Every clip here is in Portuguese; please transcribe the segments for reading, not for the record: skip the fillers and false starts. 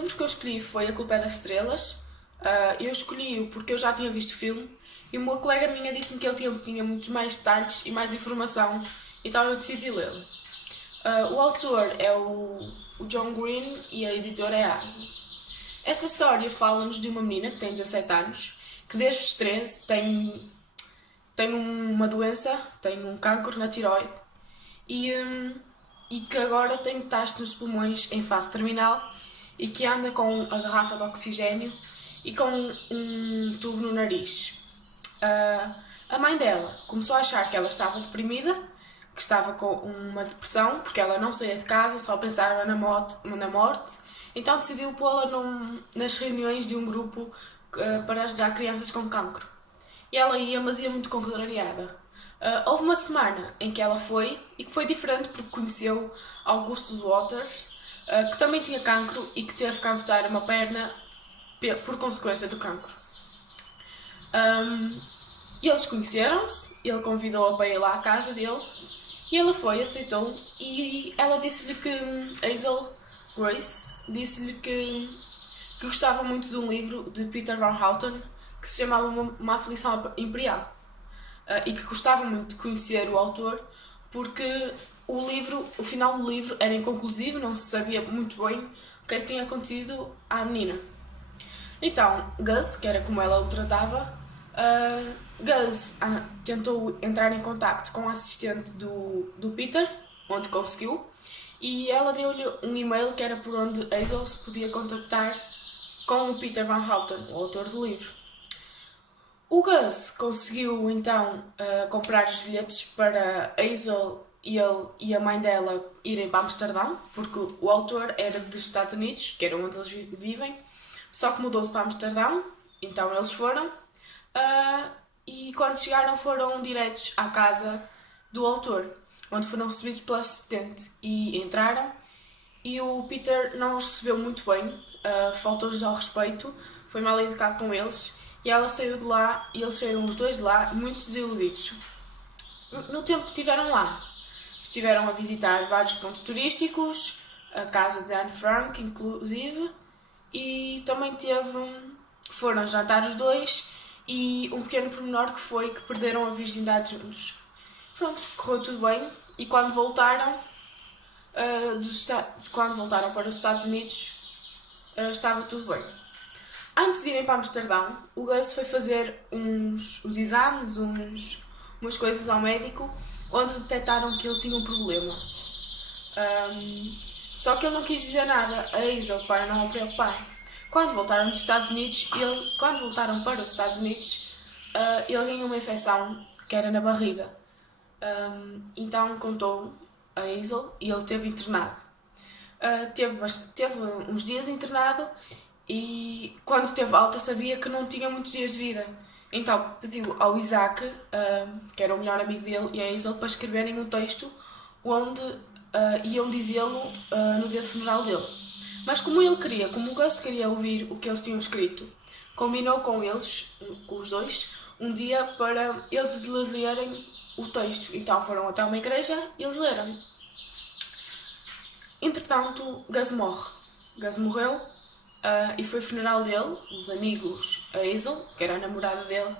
livro que eu escolhi foi A Culpa é das Estrelas. Eu escolhi-o porque eu já tinha visto o filme e uma colega minha disse-me que ele tinha muitos mais detalhes e mais informação, então eu decidi lê-lo. O autor é o John Green e a editora é a Asa. Esta história fala-nos de uma menina que tem 17 anos, que desde os 13 tem uma doença, tem um cancro na tiroide e que agora tem metástase nos pulmões em fase terminal e que anda com a garrafa de oxigênio e com um tubo no nariz. A mãe dela começou a achar que ela estava deprimida, que estava com uma depressão, porque ela não saía de casa, só pensava na morte, então decidiu pô-la nas reuniões de um grupo para ajudar crianças com cancro. E ela ia, mas ia muito contrariada. Houve uma semana em que ela foi, e que foi diferente porque conheceu Augustus Waters, que também tinha cancro e que teve que amputar uma perna por consequência do cancro. E eles conheceram-se, ele convidou-a para ir lá à casa dele, e ela foi, aceitou, e ela disse-lhe que, Hazel Grace, disse-lhe que gostava muito de um livro de Peter Van Houten que se chamava Uma Aflição Imperial, e que gostava muito de conhecer o autor porque o final do livro era inconclusivo, não se sabia muito bem o que é que tinha acontecido à menina. Então, Gus, que era como ela o tratava, Gus tentou entrar em contacto com a assistente do Peter, onde conseguiu, e ela deu-lhe um e-mail que era por onde Hazel se podia contactar com o Peter Van Houten, o autor do livro. O Gus conseguiu então comprar os bilhetes para Hazel e ele e a mãe dela irem para Amsterdão, porque o autor era dos Estados Unidos, que era onde eles vivem, só que mudou-se para Amsterdão, então eles foram, e quando chegaram foram diretos à casa do autor, onde foram recebidos pela assistente e entraram, e o Peter não os recebeu muito bem, faltou-lhes ao respeito, foi mal educado com eles, e ela saiu de lá e eles saíram os dois de lá muito desiludidos. No tempo que estiveram lá, estiveram a visitar vários pontos turísticos, a casa de Anne Frank inclusive, e também foram jantar os dois, e um pequeno pormenor que foi que perderam a virgindade juntos. Pronto, correu tudo bem, e quando voltaram para os Estados Unidos estava tudo bem. Antes de irem para Amsterdão, o Gus foi fazer uns exames, umas coisas ao médico, onde detectaram que ele tinha um problema. Só que ele não quis dizer nada a Hazel para não o preocupar. Quando voltaram para os Estados Unidos, ele ganhou uma infecção que era na barriga. Então contou a Hazel e ele teve internado. Teve uns dias internado e quando teve alta sabia que não tinha muitos dias de vida. Então pediu ao Isaac, que era o melhor amigo dele, e a Hazel para escreverem um texto onde iam dizê-lo no dia do funeral dele. Mas como o Gus queria ouvir o que eles tinham escrito, combinou com eles, com os dois, um dia para eles lerem o texto. Então foram até uma igreja e eles leram. Entretanto, Gus morre. Gus morreu e foi o funeral dele. Os amigos, a Hazel, que era a namorada dele,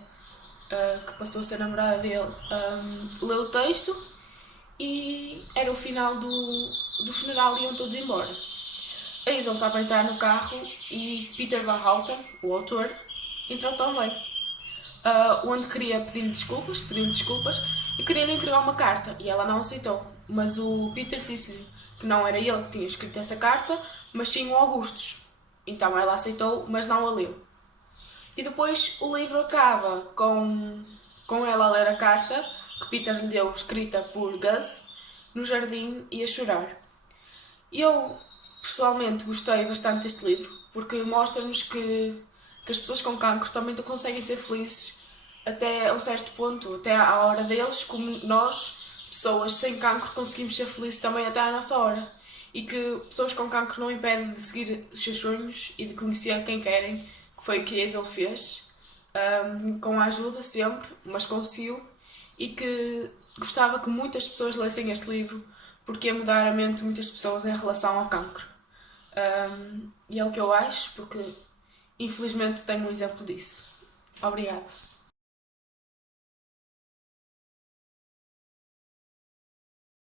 que passou a ser a namorada dele, leu o texto e era o final do funeral e iam todos embora. A Hazel estava a entrar no carro e Peter Van Houten, o autor, entrou também. Onde queria pedir-lhe desculpas e queria-lhe entregar uma carta e ela não aceitou. Mas o Peter disse-lhe que não era ele que tinha escrito essa carta, mas sim o Augustus. Então ela aceitou, mas não a leu. E depois o livro acaba com ela a ler a carta que Peter lhe deu, escrita por Gus, no jardim e a chorar. Eu, pessoalmente, gostei bastante deste livro, porque mostra-nos que as pessoas com cancro também conseguem ser felizes até a um certo ponto, até à hora deles, como nós, pessoas sem cancro, conseguimos ser felizes também até à nossa hora. E que pessoas com cancro não impedem de seguir os seus sonhos e de conhecer quem querem, que foi o que Hazel fez, com a ajuda sempre, mas conseguiu, e que gostava que muitas pessoas lessem este livro, porque ia mudar a mente de muitas pessoas em relação ao cancro. E é o que eu acho, porque infelizmente tenho um exemplo disso. Obrigada.